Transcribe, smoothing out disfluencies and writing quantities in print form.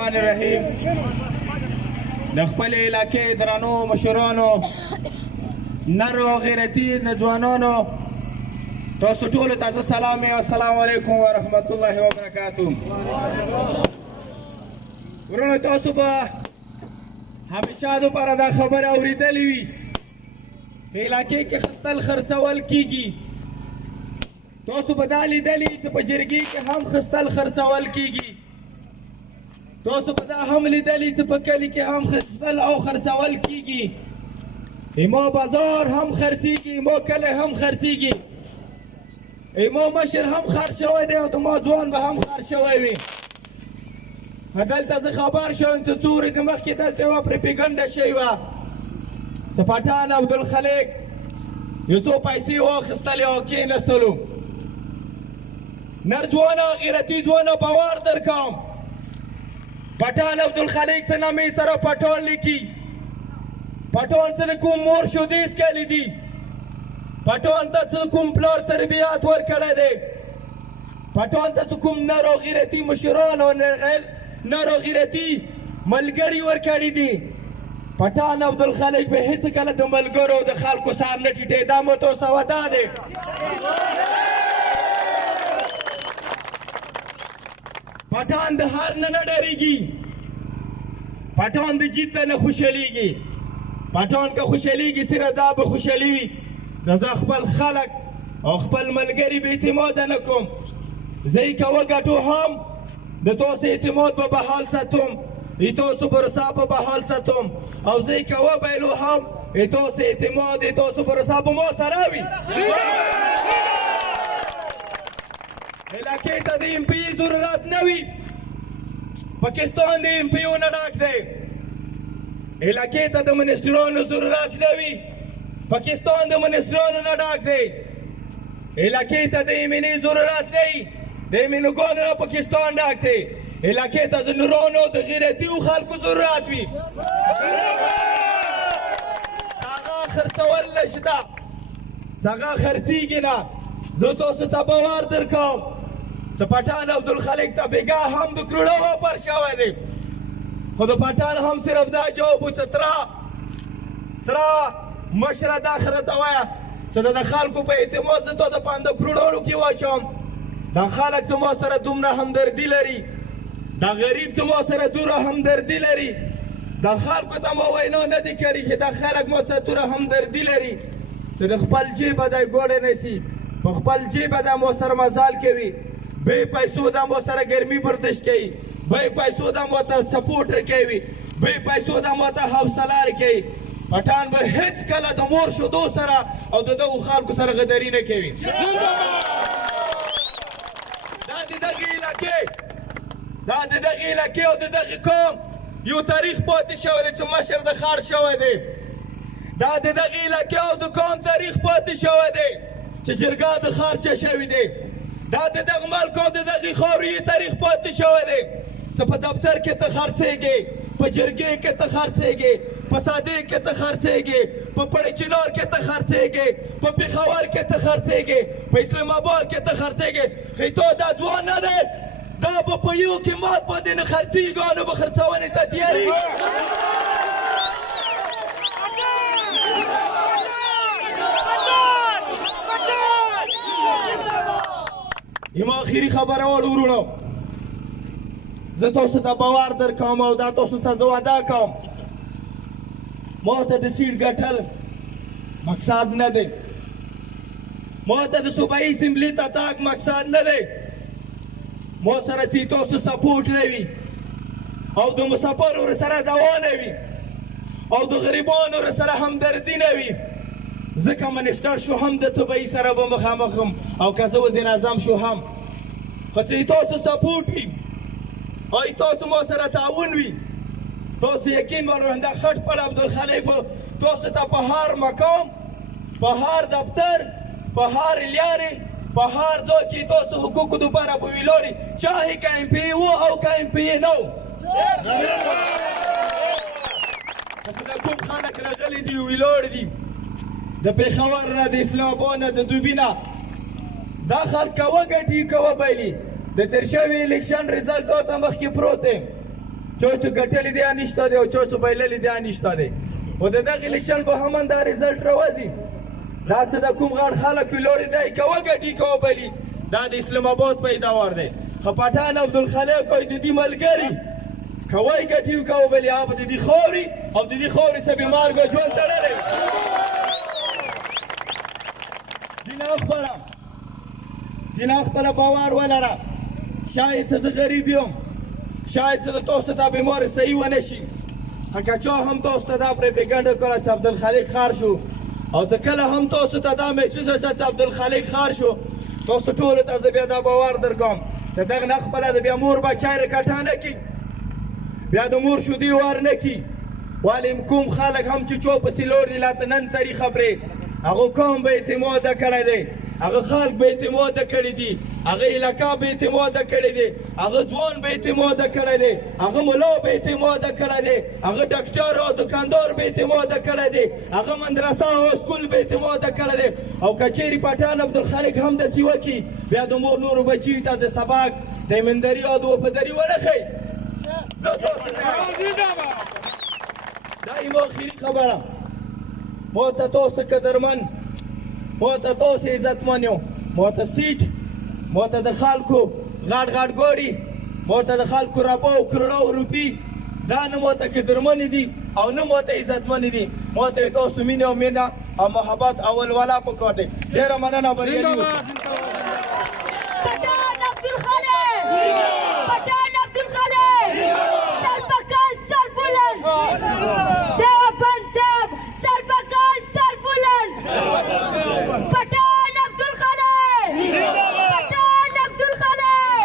الرحمن الرحیم. د خپل علاقې درنو مشرانو، نرو غیرتي ځوانانو، تاسو ټولو ته زه سلام یم. السلام علیکم ورحمت الله وبرکاتو. ورونو، تاسو به همیشه دپاره دا خبره اورېدلې وي چې علاقې کې خستل خرڅول کېږي. تاسو به دا لیدلي چې په جرګې کې هم خستل خرڅول کېږي. تاسو به دا هم لیدلي چې په کلي کې هم خستل او خرڅول کېږي. ایمو بازار هم خرڅېږي، ایمو کلی هم خرڅېږي، ایمو مشر هم خر شوی دی او د ما ځوان به هم خر شوی وي. دلته زه خبر شوم چې څو ورځې مخکې دلته یوه پروپیګنډه شوې وه چې پټان عبدالخلیق یو څو پیسې واخیستلې او کېنستلو. نر ځوانه غیرتي ځوانه باور درکوم، پټان عبدالخلیق څه نامې سره پټان لیکي. پټان څه د کوم مور شودې څکلي دي، پټان ته څه کوم پلار تربیات ورکړی دی، پټان ته څه کوم نرو غیرتي مشران او نرو غیرتي ملګري ورکړي دي. پټان عبدالخلیق به هېڅ کله د ملګرو او د خلکو سر نه ټیټېده. دا مو سوه دا دی. پټان د هر نه نه ډارېږي، پټان د جیت ته نه خوشحالېږي. پټان که خوشحالېږي صرف دا به خوشحالي وي زه خپل خلک او خپل ملګري بې اعتماده نه کوم. زه یې که وګټو هم د تاسو اعتماد به بحال ساتم، د تاسو بروسه به بحال ساتم، او زه یې که وبایلو هم د تاسو اعتماد، د تاسو بروسه به ما سره وي. علاقې ته د ایم پي ضرورت نه وي. پاکستان د ایم پیو نه ډک دی. علاقې ته د منسټرانو ضرورت نه وي. پاکستان د منسټرانو نه ډک دی. علاقې ته د ایمني ضرورت نه وي. د ایمنوګانو نه پاکستان ډک دی. علاقې ته د نورانو د غیرتیو خلکو ضرورت وي. هغه خرڅول نشته، هغه خرڅېږي نه. زه تاسو ته باور درکوم چې پټان عبدالخلیق ته بېګاه هم د کروړو واپر شوی دی، خو د پټان هم صرف دا جواب و چې تره مشره دا خره ته وایه چې د خلکو په اعتماد زه تا د 15 کروړو کې واچوم. دا خلک چې ما سره دومره همدردي لري، دا غریب چې ما سره دومره همدردي لري، دا خلکو ته ما وینا نه دي کړي چې دا خلک ما سره دومره همدردي لري چې د خپل جیبه دی ګوډی نیسي، په خپل جیبه دا ما سره مزال کوي، بې پیسو دا ما سره ګرمي برداشت کوي، بې پیسو دا ما ته سپورټ کوي، بې پیسو دا ما ته حوصله کوي. پټان به هېڅ کله د مور شودو سره او د دغو خلکو سره غداري نه کوي. دا د دغې علاقې او د دغې قوم یو تاریخ پاتې شوی دی چې مشر د ښار شوی دی. دا د دغې علاقې او د قوم تاریخ پاتې شوی دی چې جرګه د ښار چه شوي دی. دا د دغه ملک او د دغې خاورې تاریخ پاتې شوی دی چې په دفتر کې ته خرڅېږې، په جرګې کې ته خرڅېږې، په صادق کې ته خرڅېږې، په پړچینار کې ته خرڅېږې، په پېښور کې ته خرڅېږې، په اسلام آباد کې ته خرڅېږې. خو دا ځوان نه دی، دا به په یو قیمت باندې نه خرڅېږي او نه به خرڅونې ته تیارېږي. یم آخري خبره واړو ورونو، زه تاسو ته باور درکوم او دا تاسو ته زه وعده کوم، ما ته د سیټ ګټل مقصد نه دی، ما ته د صوبایي اسمبلي ته تګ مقصد نه دی. ما سره چې تاسو سپورټ نه وي او د مسافرو سره دوا نه وي او د غریبانو سره همدردي نه وي، زه که منسټر شو هم د طبیعي سره به مخامخ یم او که زه وزیر اعظم شو هم. خو چې تاسو سپورټ وي او تاسو ما سره تعاون وي، تاسو یقین ولرئ دا خټ پړ عبدالخلیق به تاسو ته په هر مقام، په هر دفتر، په هر لارې، په هر ځای کې تاسو حقوقو دپاره به ولاړئ، چاهې که ایم پي و او که ایم پي نه و. چې دا کوم خلک راغلي دي ولاړ دي د پېښور نه، د اسلام آباد نه، د دوبي نه، دا خلک که وګټي که وبایلي د تېر شوي الیکشن ریزلټ ته مخکې پروت دی. چوچ ګټلې دی نشته دی او چوچ بایللې دی نشته دی او د دغه الیکشن په هم دا رزلټ راوځي دا څه د کوم غاړ خلک ویلوړي دی که وګټي که وبلي دا د اسلام آباد پیداوار دی خو پټان عبدالخالق او د دې ملګري که وای ګټي که وبلي هغه د دې خاورې او د دې خاورې څه بیمارګه ژوند تړلی دینه خپله باور ولره شاید څه زه غریب یم شاید څه د تاسو ته بیمار صحیح ونه شي که چا هم تاسو ته دا پروپیګنډه کړه چې عبدالخالق خار شو او ته کله هم تاسو ته دا محسوسه شته چې عبدالخالق خار شو تاسو ټولو ته زه بیا دا باور درکوم چې دغه نه خپله د بیا مور بچی رکټه نه کړي بیا د مور شودې ور نه کړي ولې کوم خلک هم چې چو پسې لوړ دي لا ته نن ترې خبرې هغه قوم به اعتماده کړی دی هغه خلک به اعتماده کړي دي هغه علاقه به اعتماده کړي دي هغه ځوان به اعتماده کړی دی هغه ملا به اعتماده کړی دی هغه ډاکټر او دکاندار به اعتماده کړی دی هغه مدرسه او سکول به اعتماده کړی دی او که چیرې پټان عبدالخالق هم داسې وکړي بیا د مور نورو بچیو ته د سبق د ایمانداري او د وفاداري ونه ښیي دا یما آخري خبره ما ته تاسو قدرمن ما ته تاسو عزتمن یو ما ته سیټ ما ته د خلکو غټ غټ ګوړي ما ته د خلکو ربا او کروڑو روپي دا نه ما ته قدرمن دي او نه ما ته عزتمن دي ما ته تاسو مینه او مینه او محبت او ولولا پکار دي ډېره مننه بریالي پټان عبدالخالق پټان عبدالخالق سرپکان سربلند دیوبند دیو سرپکان سربلند پټان عبدالخالق پټان عبدالخالق